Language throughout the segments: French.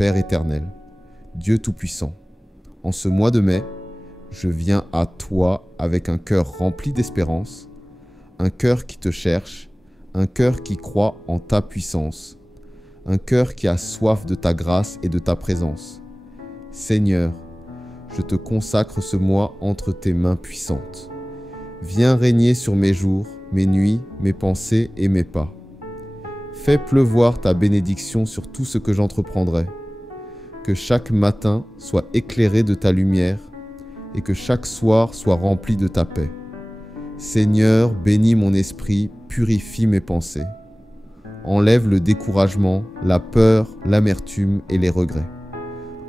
Père éternel, Dieu Tout-Puissant, en ce mois de mai, je viens à toi avec un cœur rempli d'espérance, un cœur qui te cherche, un cœur qui croit en ta puissance, un cœur qui a soif de ta grâce et de ta présence. Seigneur, je te consacre ce mois entre tes mains puissantes. Viens régner sur mes jours, mes nuits, mes pensées et mes pas. Fais pleuvoir ta bénédiction sur tout ce que j'entreprendrai. Que chaque matin soit éclairé de ta lumière et que chaque soir soit rempli de ta paix. Seigneur, bénis mon esprit, purifie mes pensées. Enlève le découragement, la peur, l'amertume et les regrets.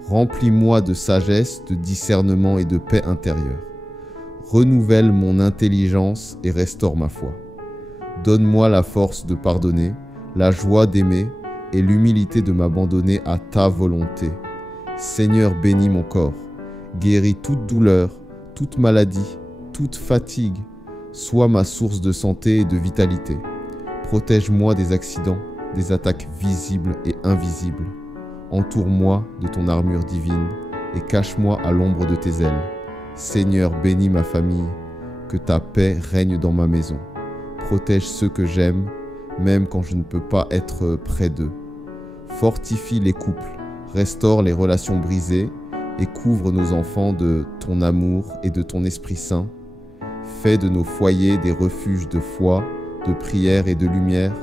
Remplis-moi de sagesse, de discernement et de paix intérieure. Renouvelle mon intelligence et restaure ma foi. Donne-moi la force de pardonner, la joie d'aimer et l'humilité de m'abandonner à ta volonté. Seigneur, bénis mon corps. Guéris toute douleur, toute maladie, toute fatigue. Sois ma source de santé et de vitalité. Protège-moi des accidents, des attaques visibles et invisibles. Entoure-moi de ton armure divine et cache-moi à l'ombre de tes ailes. Seigneur, bénis ma famille, que ta paix règne dans ma maison. Protège ceux que j'aime, même quand je ne peux pas être près d'eux. Fortifie les couples, restaure les relations brisées et couvre nos enfants de ton amour et de ton Esprit Saint. Fais de nos foyers des refuges de foi, de prière et de lumière.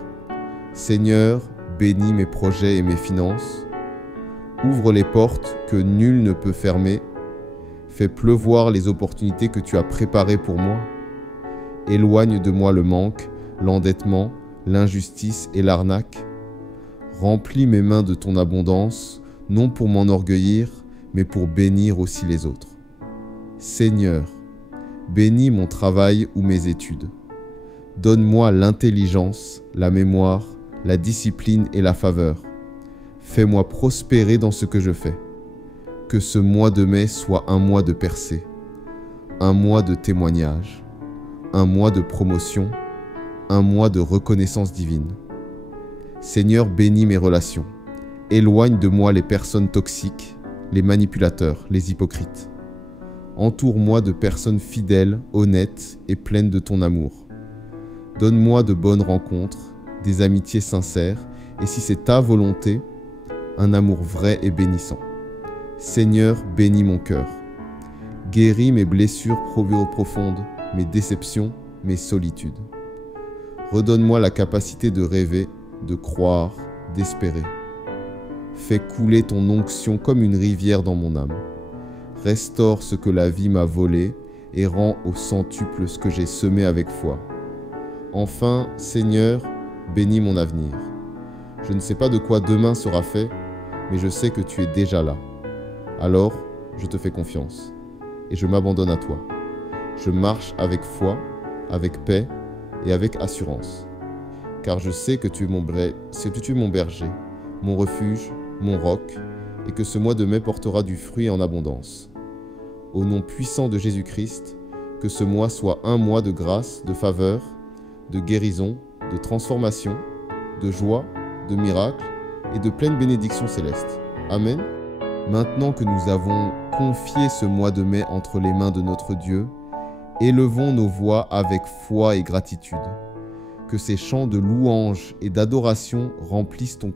Seigneur, bénis mes projets et mes finances. Ouvre les portes que nul ne peut fermer. Fais pleuvoir les opportunités que tu as préparées pour moi. Éloigne de moi le manque, l'endettement, l'injustice et l'arnaque. Remplis mes mains de ton abondance, non pour m'enorgueillir, mais pour bénir aussi les autres. Seigneur, bénis mon travail ou mes études. Donne-moi l'intelligence, la mémoire, la discipline et la faveur. Fais-moi prospérer dans ce que je fais. Que ce mois de mai soit un mois de percée, un mois de témoignage, un mois de promotion, un mois de reconnaissance divine. Seigneur, bénis mes relations. Éloigne de moi les personnes toxiques, les manipulateurs, les hypocrites. Entoure-moi de personnes fidèles, honnêtes et pleines de ton amour. Donne-moi de bonnes rencontres, des amitiés sincères, et si c'est ta volonté, un amour vrai et bénissant. Seigneur, bénis mon cœur. Guéris mes blessures profondes, mes déceptions, mes solitudes. Redonne-moi la capacité de rêver, de croire, d'espérer. Fais couler ton onction comme une rivière dans mon âme. Restaure ce que la vie m'a volé et rends au centuple ce que j'ai semé avec foi. Enfin, Seigneur, bénis mon avenir. Je ne sais pas de quoi demain sera fait, mais je sais que tu es déjà là. Alors, je te fais confiance et je m'abandonne à toi. Je marche avec foi, avec paix et avec assurance. Car je sais que tu es mon berger, mon refuge, mon roc, et que ce mois de mai portera du fruit en abondance. Au nom puissant de Jésus-Christ, que ce mois soit un mois de grâce, de faveur, de guérison, de transformation, de joie, de miracles et de pleine bénédiction céleste. Amen. Maintenant que nous avons confié ce mois de mai entre les mains de notre Dieu, élevons nos voix avec foi et gratitude. Que ces chants de louange et d'adoration remplissent ton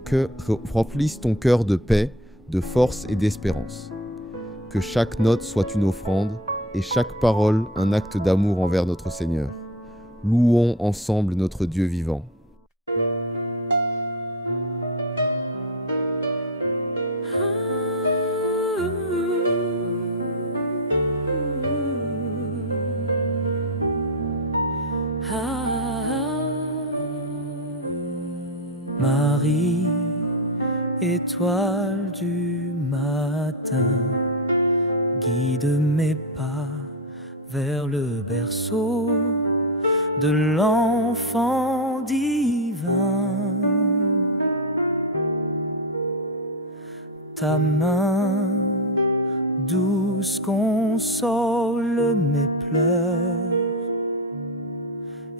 cœur de paix, de force et d'espérance. Que chaque note soit une offrande et chaque parole un acte d'amour envers notre Seigneur. Louons ensemble notre Dieu vivant. Marie, étoile du matin, guide mes pas vers le berceau de l'enfant divin. Ta main douce console mes pleurs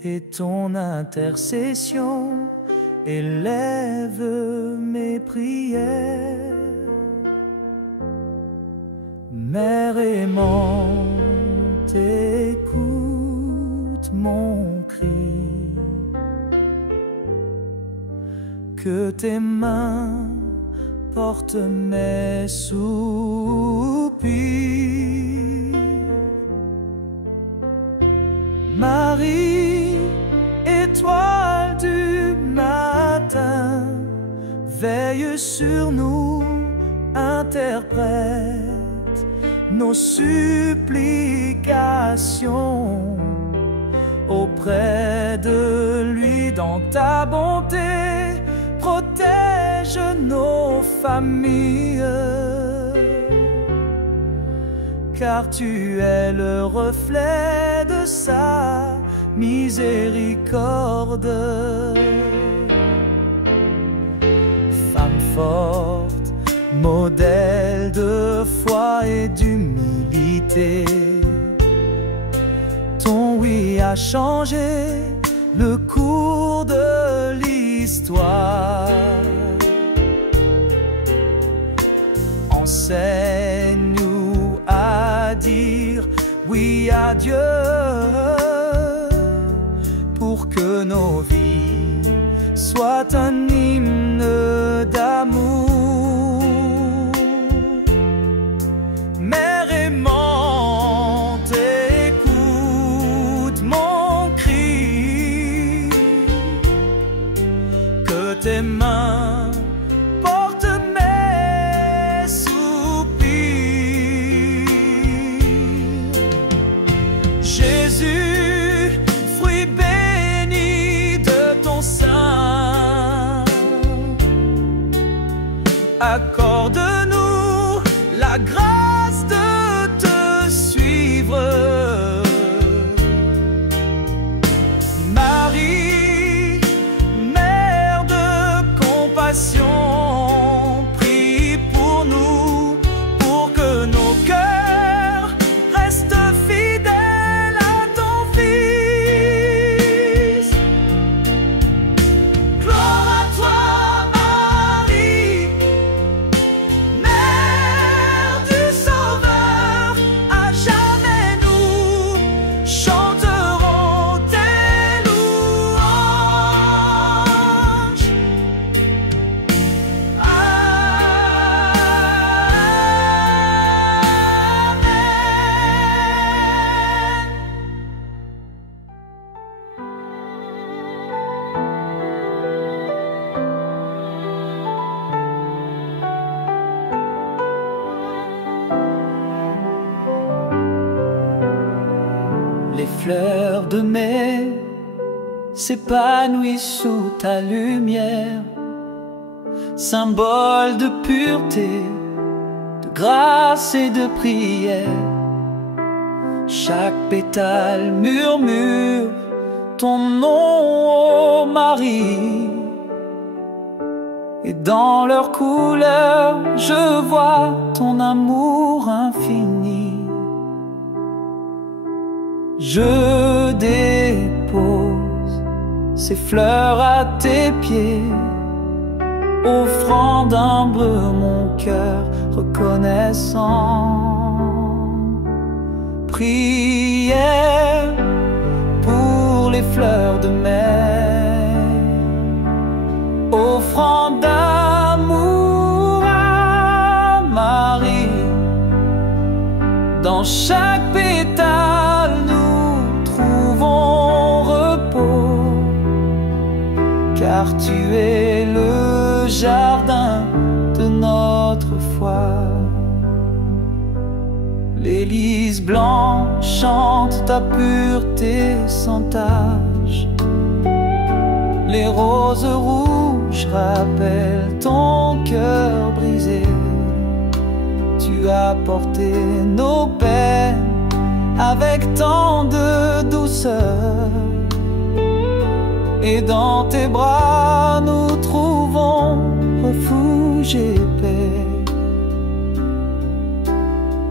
et ton intercession élève mes prières. Mère aimante, écoute mon cri, que tes mains portent mes soupirs. Marie, étoile du matin, veille sur nous, interprète nos supplications auprès de lui. Dans ta bonté, protège nos familles, car tu es le reflet de sa miséricorde. Femme forte, modèle de foi et d'humilité, ton oui a changé le cours de l'histoire. Enseigne-nous à dire oui à Dieu, pour que nos vies soient un hymne d'amour. Mère aimante, écoute mon cri, que tes mains portent mes soupirs. Jésus, fruit béni de ton sein, accorde-nous la grâce de te suivre. Marie, mère de compassion, prie pour nous, pour que nos cœurs restent fidèles à ton Fils. Gloire à toi, Marie, Mère du Sauveur, à jamais nous chanterons tes louanges. Les fleurs de mai s'épanouissent sous ta lumière, symbole de pureté, de grâce et de prière. Chaque pétale murmure ton nom, ô Marie, et dans leurs couleurs je vois ton amour infini. Je dépose ces fleurs à tes pieds, offrant d'humble mon cœur reconnaissant. Prière pour les fleurs de mai, offrant d'amour à Marie. Dans chaque pétale nous trouvons repos, car tu es le jardin de notre foi. Les lys blancs chantent ta pureté sans tache, les roses rouges rappellent ton cœur brisé. Tu as porté nos peines avec tant de douceur, et dans tes bras nous trouvons refuge et paix.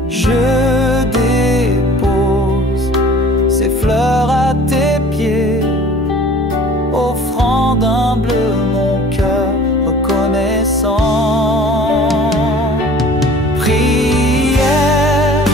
Je dépose ces fleurs à tes pieds, offrant d'humble mon cœur reconnaissant. Prière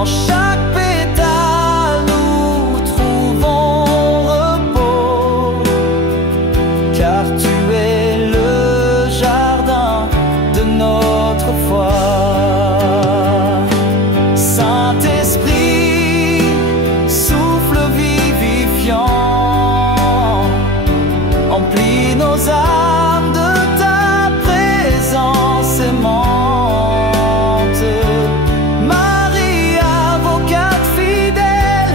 dans chaque pétale nous trouvons repos, car tu es le jardin de notre foi. Saint-Esprit, souffle vivifiant, emplis nos âmes de ta présence aimante. Marie, avocate fidèle,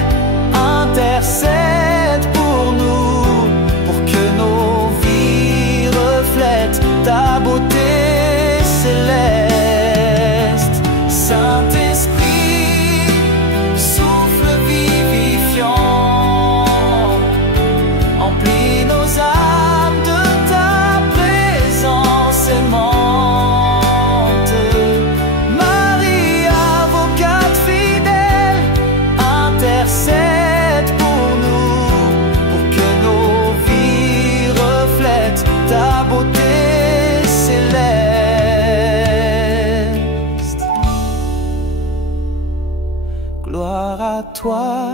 intercède pour nous, pour que nos vies reflètent ta beauté céleste. Saint-Esprit, souffle vivifiant, emplis nos âmes de ta présence aimante. Marie, avocate fidèle, intercède pour nous, pour que nos vies reflètent ta beauté céleste. Gloire à toi,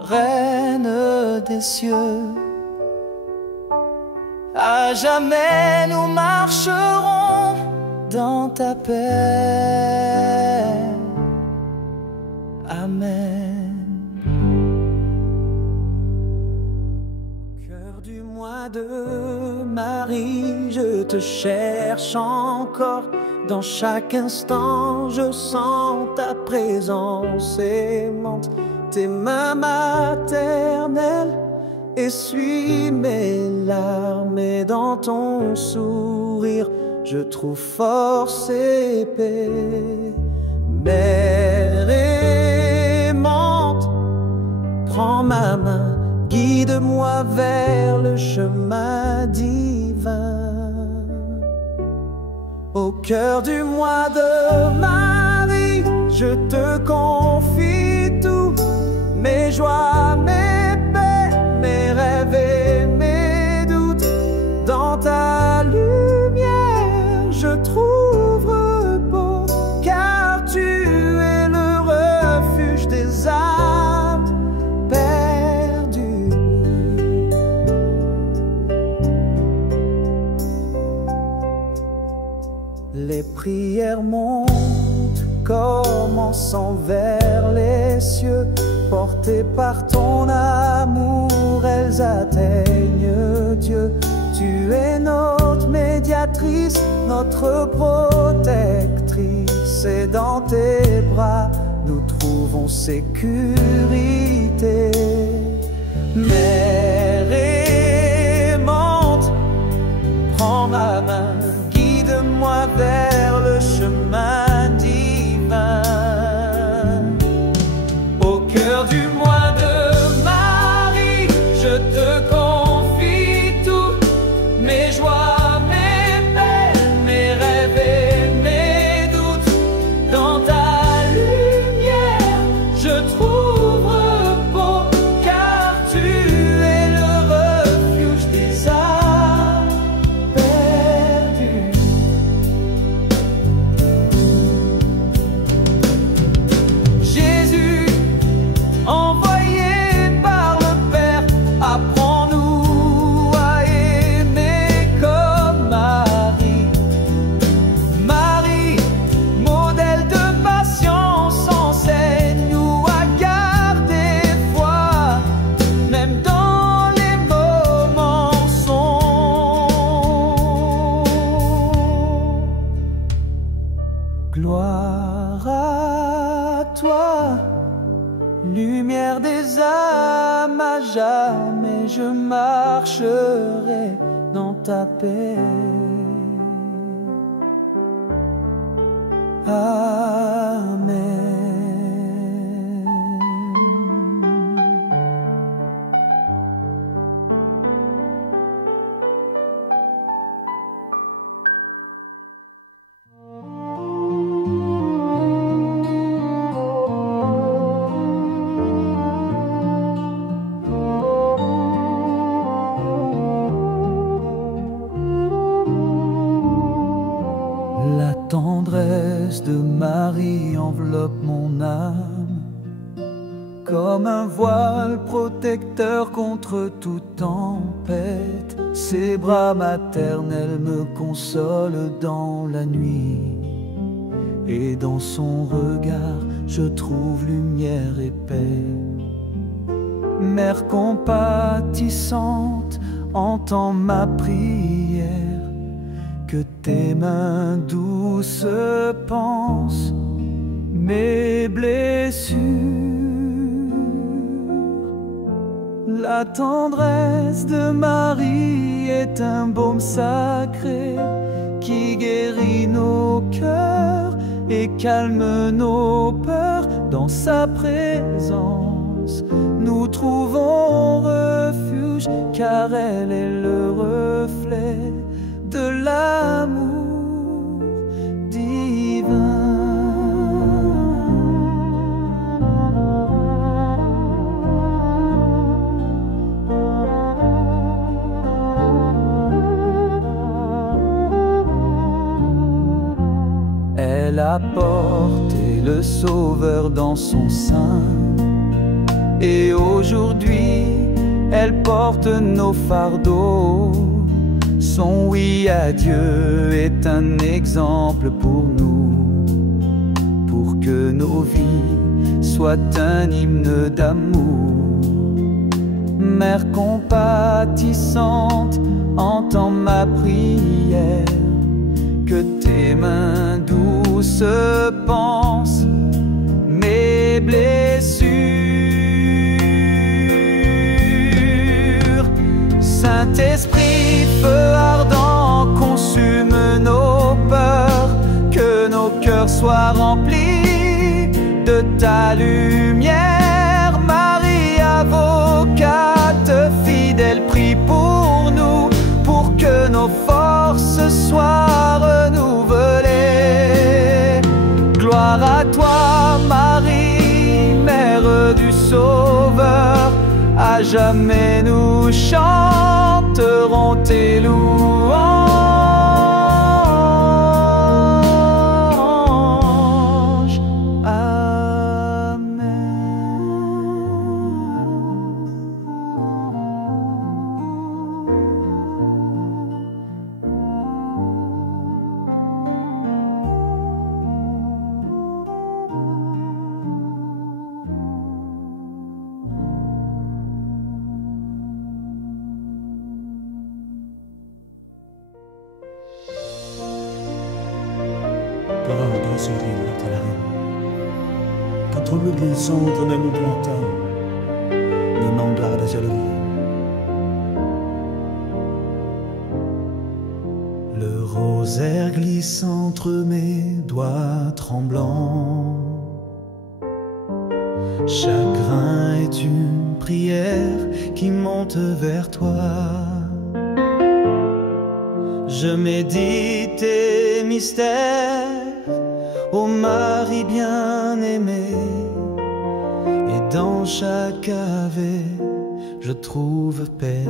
Reine des cieux. À jamais nous marcherons dans ta paix. Amen. Au cœur du mois de Marie, je te cherche encore. Dans chaque instant, je sens ta présence aimante. Tes mains maternelles essuient mes larmes, et dans ton sourire, je trouve force et paix. Mère aimante, prends ma main, guide-moi vers le chemin divin. Au cœur du mois de Marie, je te confie tout, mes joies, mes peines, mes rêves et mes doutes. Dans ta lumière, je trouve repos, car tu es le refuge des âmes perdues. Les prières montent, commençant vers les cieux. Portées par ton amour, elles atteignent Dieu. Tu es notre médiatrice, notre protectrice, et dans tes bras, nous trouvons sécurité. Mère aimante, prends ma main, guide-moi vers le chemin divin. Au cœur du mois de Marie, je te confie tout, mes joies, mes peines, mes rêves et mes doutes. Dans ta lumière, je trouve repos, car tu es le refuge des âmes perdues. Jésus, envoyé par le Père, apprends-nous à aimer comme Marie. Marie, modèle de patience, enseigne-nous à garder foi, même dans les moments sombres. Gloire à toi, lumière des âmes, à jamais je marcherai dans ta paix. Amen. La tendresse de Marie mon âme, comme un voile protecteur contre toute tempête. Ses bras maternels me consolent dans la nuit, et dans son regard je trouve lumière et paix. Mère compatissante, entends ma prière, que tes mains douces pansent mes blessures. La tendresse de Marie est un baume sacré qui guérit nos cœurs et calme nos peurs. Dans sa présence, nous trouvons refuge, car elle est le reflet de l'amour divin. Elle a porté le Sauveur dans son sein, et aujourd'hui elle porte nos fardeaux. Son oui à Dieu est un exemple pour nous, pour que nos vies soient un hymne d'amour. Mère compatissante, entends ma prière, que tes mains douces pansent mes blessures. Saint-Esprit, feu ardent, consume nos peurs, que nos cœurs soient remplis de ta lumière. Marie, avocate fidèle, prie pour nous, pour que nos forces soient renouvelées. Gloire à toi, Marie, Mère du Sauveur, à jamais nous chanterons tes louanges. Amen. Parole sur l'île de la reine, qu'un trouble glissante ne nous lointain, ne n'engla de jalousie. Le rosaire glisse entre mes doigts tremblants. Chagrin est une prière qui monte vers toi. Je médite tes mystères, ô Marie bien-aimée, et dans chaque ave je trouve paix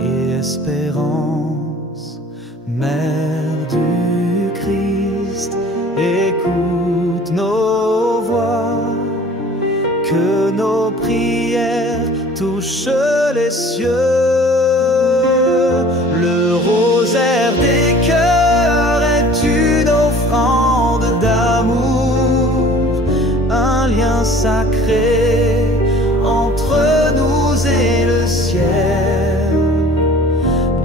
et espérance. Mère du Christ, écoute nos voix, que nos prières touchent les cieux. Le rosaire des cœurs est une offrande d'amour, un lien sacré entre nous et le ciel.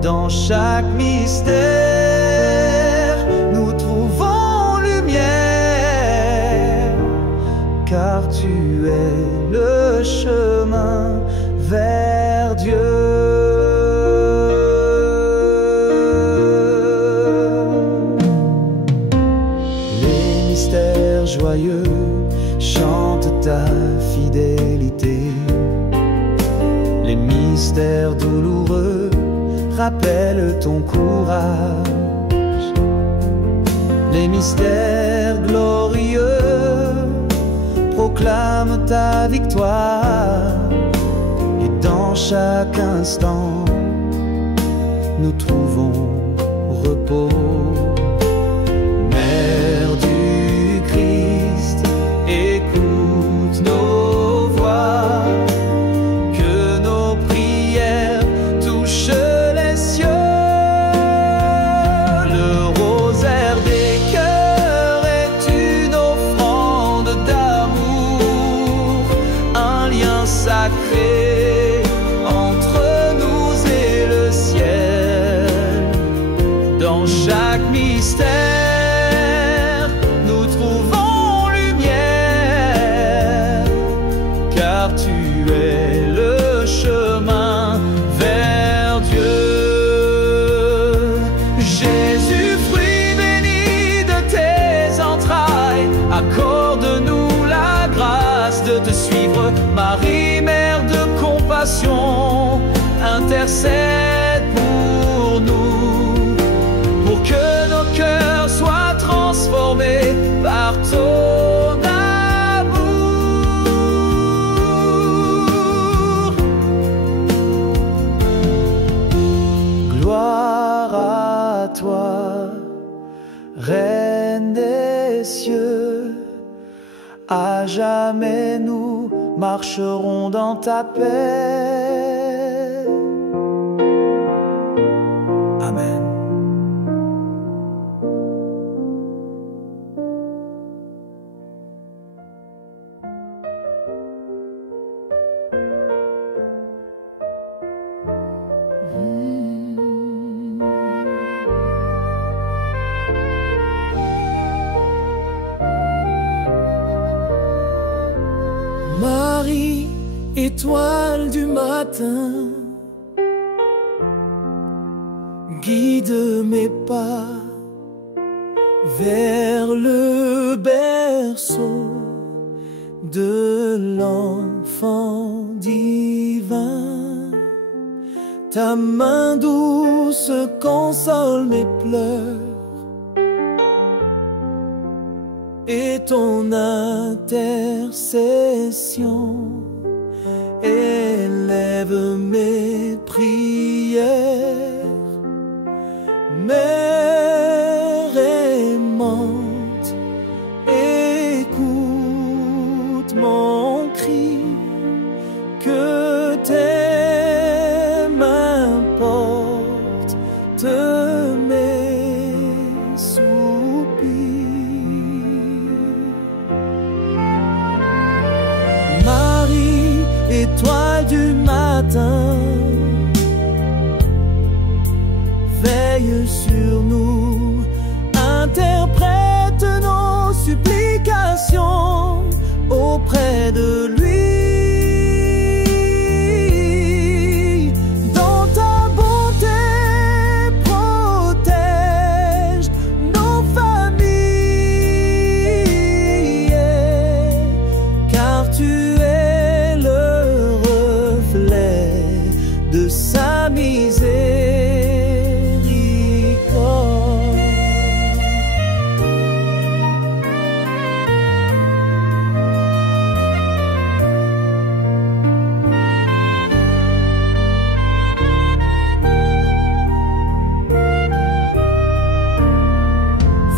Dans chaque mystère, nous trouvons lumière, car tu es le chemin vers Dieu. Joyeux, chante ta fidélité. Les mystères douloureux rappellent ton courage. Les mystères glorieux proclament ta victoire. Et dans chaque instant, nous trouvons repos. sacré entre nous et le ciel. Dans chaque mystère, nous trouvons lumière, car tu es le chemin vers Dieu. Jésus, fruit béni de tes entrailles, accorde-nous la grâce de te suivre. Marie, mère de compassion, intercède pour nous, pour que nos cœurs soient transformés par ton amour. Gloire à toi, Reine des cieux, à jamais nous marcherons dans ta paix. Amen. Marie, étoile du matin, guide mes pas vers le berceau de l'enfant divin. Ta main douce console mes pleurs, et ton intercession élève mes prières. Mère aimante, écoute mon cri, que tes mains portent mes soupirs. Marie, étoile du matin, veille sur nous, interprète nos supplications auprès de lui. Dans ta bonté, protège nos familles, car tu es le reflet de sa miséricorde.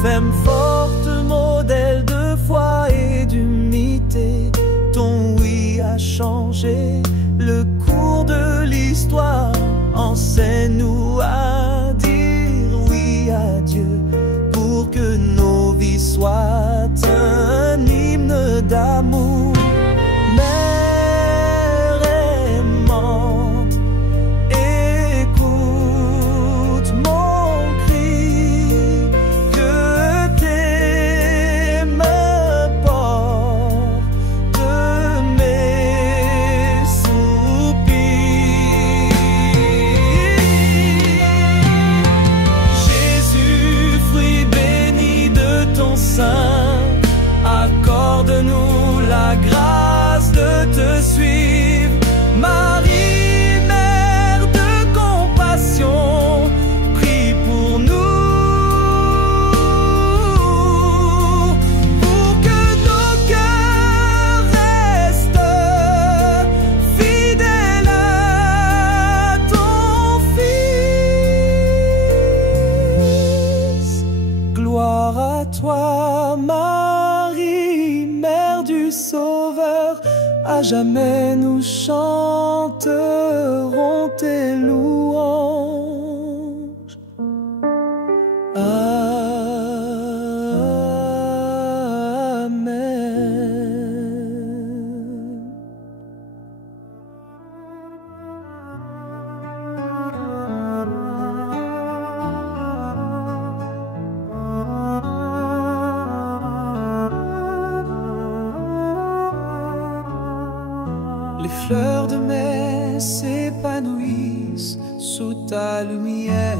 Femme forte, modèle de foi et d'humilité, ton oui a changé le cours de l'histoire. Enseigne-nous à dire oui à Dieu, pour que nos vies soient un hymne d'amour. Mère aimante, écoute mon cri, que tes mains portent mes soupirs. Jésus, fruit béni de ton sein, accorde-nous la grâce de te suivre. Marie, mère de compassion, prie pour nous, pour que nos cœurs restent fidèles à ton Fils. Gloire à toi, Marie, mère du Sauveur, à jamais nous chanterons tes louanges. Amen. les fleurs de mai s'épanouissent sous ta lumière.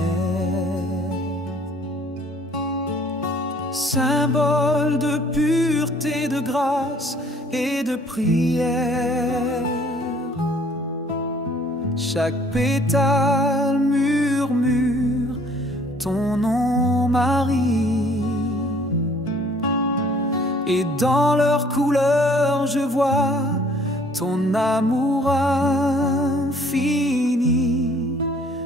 Symbole de pureté, de grâce et de prière. Chaque pétale murmure ton nom, Marie. Et dans leurs couleurs, je vois ton amour infini.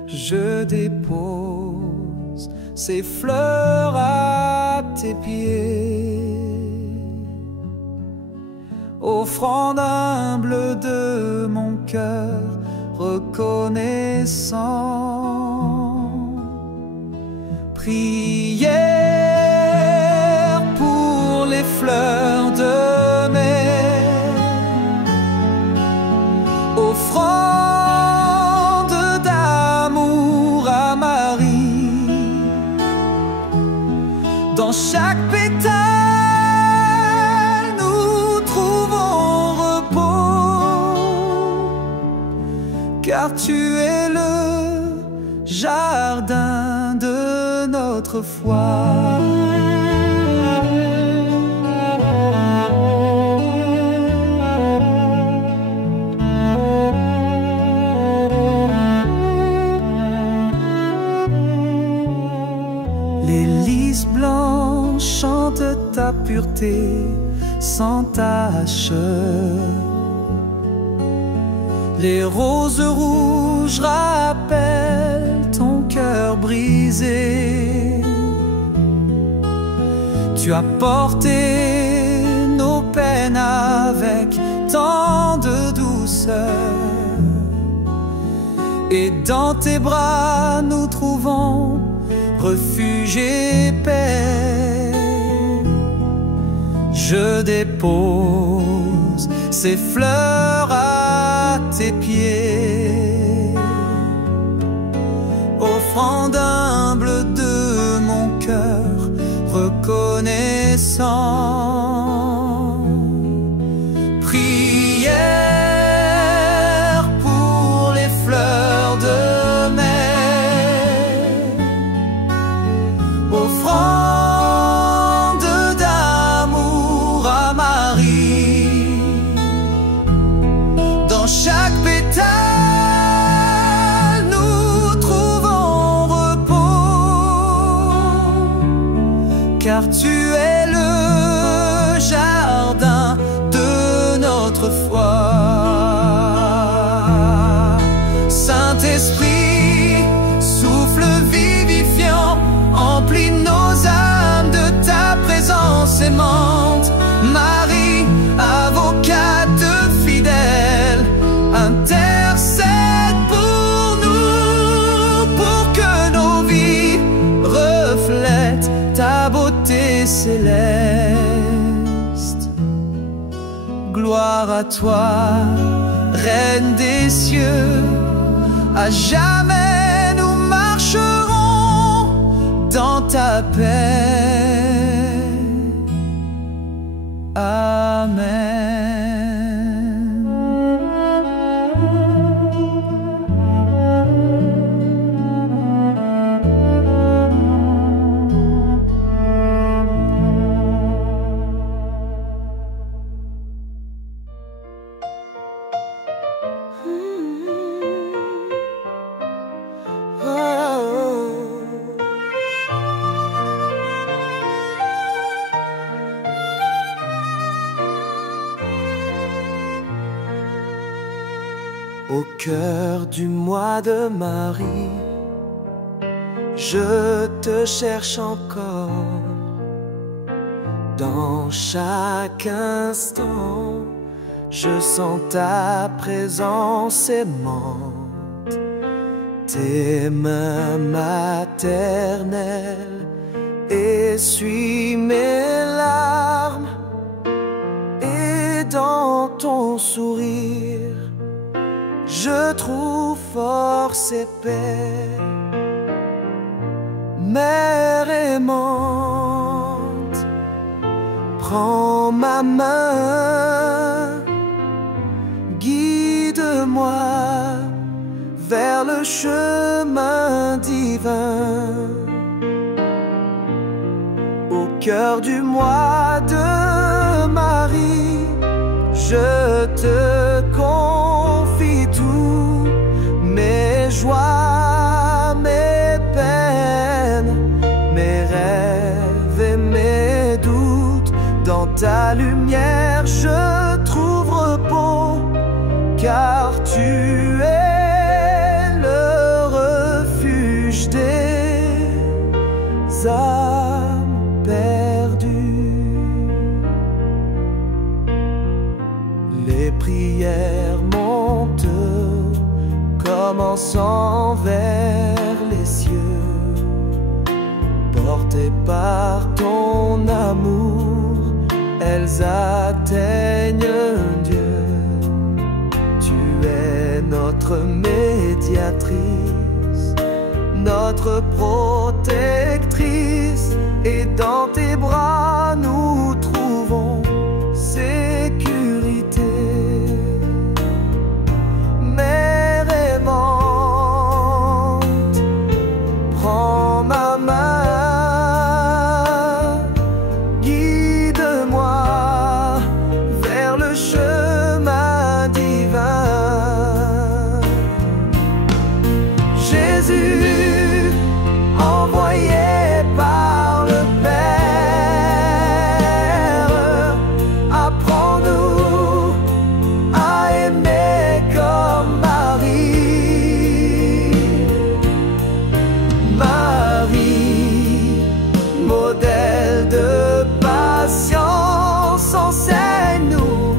Je dépose ces fleurs à tes pieds, offrande humble de mon cœur reconnaissant. Prière pour les fleurs de mai, offrande d'amour à Marie. Dans chaque pétale, nous trouvons repos, car tu es le jardin de notre foi. Les lys blancs chantent ta pureté sans tache. Les roses rouges rappellent ton cœur brisé. Tu as porté nos peines avec tant de douceur, et dans tes bras nous trouvons refuge et paix. Je dépose ces fleurs à tes pieds, offrande humble de mon cœur reconnaissant. Prière pour les fleurs de mai, offrande d'amour à Marie. Dans chaque pétale, nous trouvons repos, car tu es le jardin de notre foi. Saint-Esprit, souffle vivifiant, emplis nos âmes de ta présence aimante. Marie, avocate fidèle, intercède pour nous, pour que nos vies reflètent ta beauté céleste. Gloire à toi, Reine des cieux, à jamais nous marcherons dans ta paix. Amen. Au cœur du mois de Marie, je te cherche encore. Dans chaque instant, je sens ta présence aimante. Tes mains maternelles essuient mes larmes, et dans ton sourire, je trouve force et paix. Mère aimante, prends ma main, guide Guide-moi vers le chemin divin. Au cœur du mois de Marie, je te confie tout, mes joies, mes peines, mes rêves et mes doutes. Dans ta lumière je trouve repos, car tu es le refuge des âmes perdues. Les prières montent, commençant vers les cieux, portées par ton amour, elles atteignent Dieu. Tu es notre médiatrice, notre protectrice, et dans tes bras nous trouvons sécurité. Mère aimante, prends ma main, guide-moi vers le chemin divin. Jésus, envoyé par le Père, apprends-nous à aimer comme Marie. Marie, modèle de patience, enseigne-nous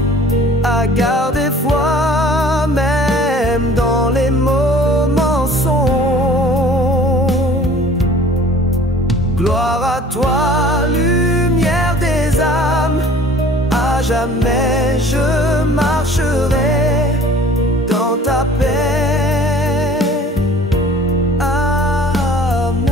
à garder foi, même dans les moments sombres. Gloire à toi, lumière des âmes, à jamais je marcherai dans ta paix. Amen.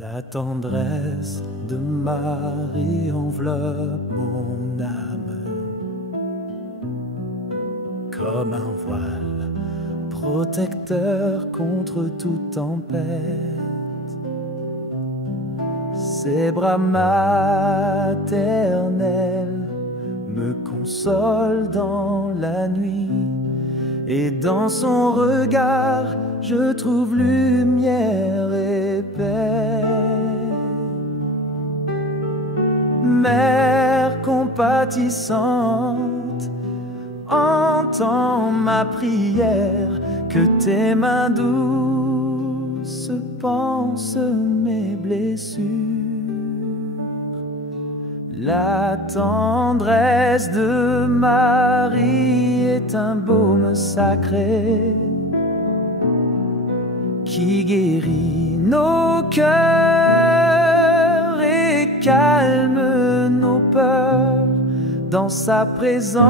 La tendresse de Marie enveloppe mon âme comme un voile protecteur contre toute tempête. Ses bras maternels me consolent dans la nuit, et dans son regard je trouve lumière et paix. Mère compatissante, entends ma prière, que tes mains douces pansent mes blessures. La tendresse de Marie est un baume sacré qui guérit nos cœurs et calme nos peurs. Dans sa présence,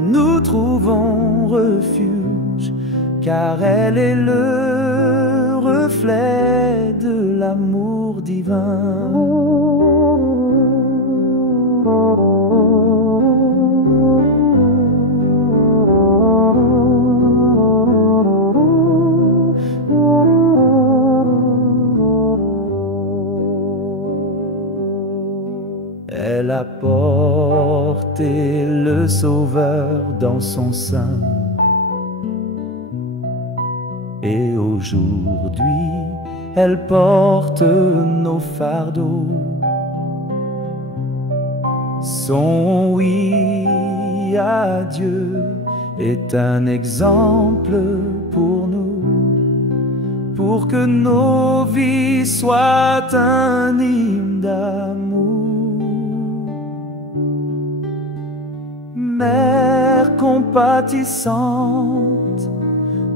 nous trouvons refuge, car elle est le reflet de l'amour divin. Elle a porté le Sauveur dans son sein, et aujourd'hui elle porte nos fardeaux. Son oui à Dieu est un exemple pour nous, pour que nos vies soient un hymne d'amour. Mère compatissante,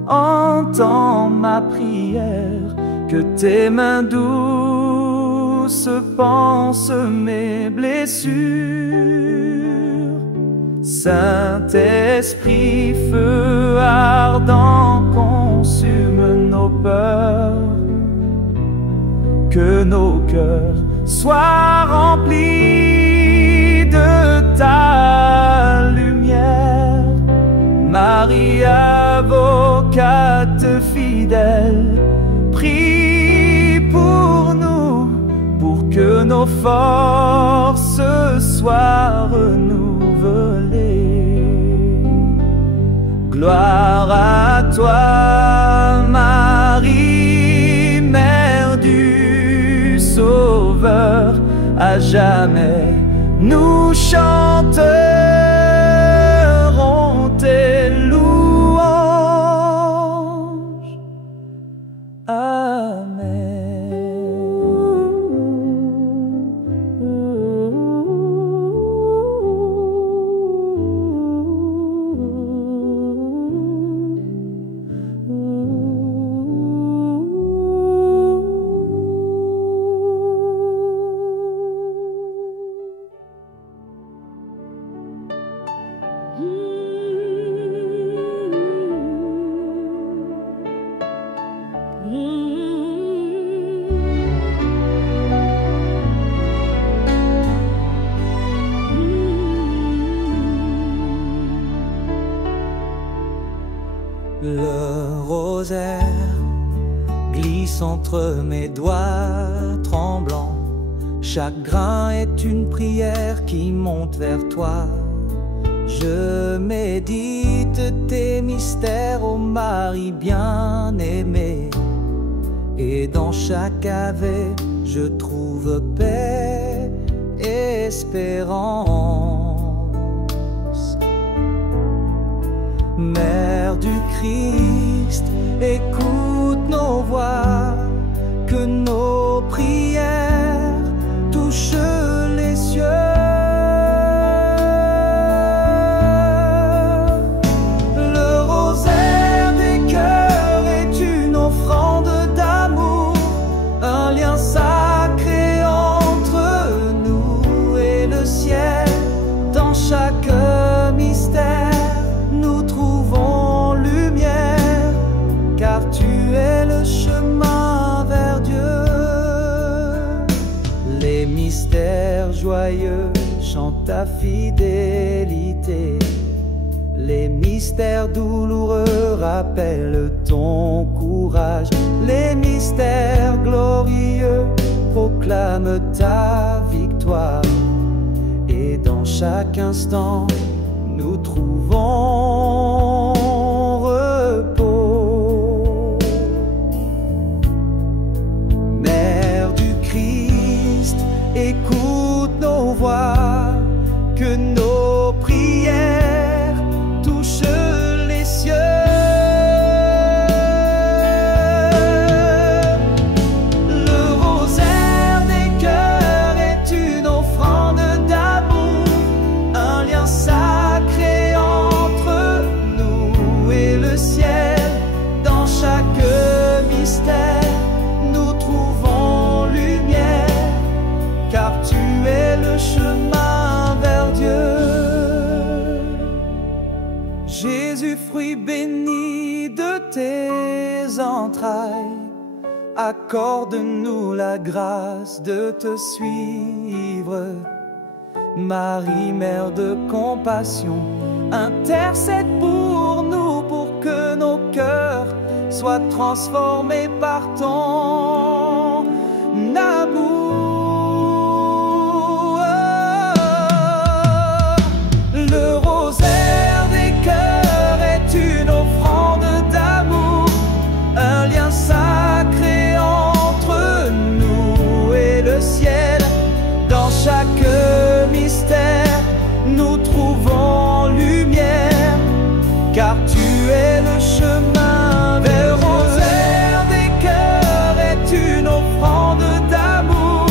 entends ma prière, que tes mains douces pansent mes blessures. Saint-Esprit, feu ardent, consume nos peurs, que nos cœurs soient remplis de ta lumière. Marie, avocate fidèle, prie pour nous, pour que nos forces soient renouvelées. Gloire à toi, Marie, Mère du Sauveur, à jamais nous chanterons tes louanges. Amen. Le rosaire glisse entre mes doigts tremblants. Chaque grain est une prière qui monte vers toi. Je médite tes mystères, ô Marie bien-aimée, et dans chaque ave je trouve paix et espérance. Mère du Christ, écoute nos voix, que nos prières touchent les cieux. Le rosaire des cœurs est une offrande d'amour, un lien sacré entre nous et le ciel. Dans chaque mystère nous trouvons lumière, car tu es le chemin vers Dieu. Les mystères joyeux chantent ta fidélité, les mystères douloureux rappellent ton courage, les mystères glorieux proclament ta victoire. Et dans chaque instant nous trouvons repos. Mère du Christ, écoute nos voix, que nos prières touchent les cieux. Le rosaire des cœurs est une offrande d'amour, un lien sacré entre nous et le ciel. Dans chaque mystère nous trouvons lumière, car tu es le chemin vers Dieu. Jésus, fruit béni de tes entrailles, accorde-nous la grâce de te suivre. Marie, Mère de compassion, intercède pour nous, pour que nos cœurs soient transformés par ton amour. Le rosaire des cœurs est une offrande d'amour, un lien sacré entre nous et le ciel. Dans chaque mystère nous trouvons lumière, car tu es le chemin vers le rosaire des cœurs est une offrande d'amour,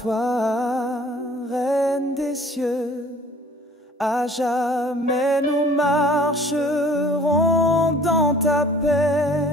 toi, Reine des cieux. À jamais nous marcherons dans ta paix.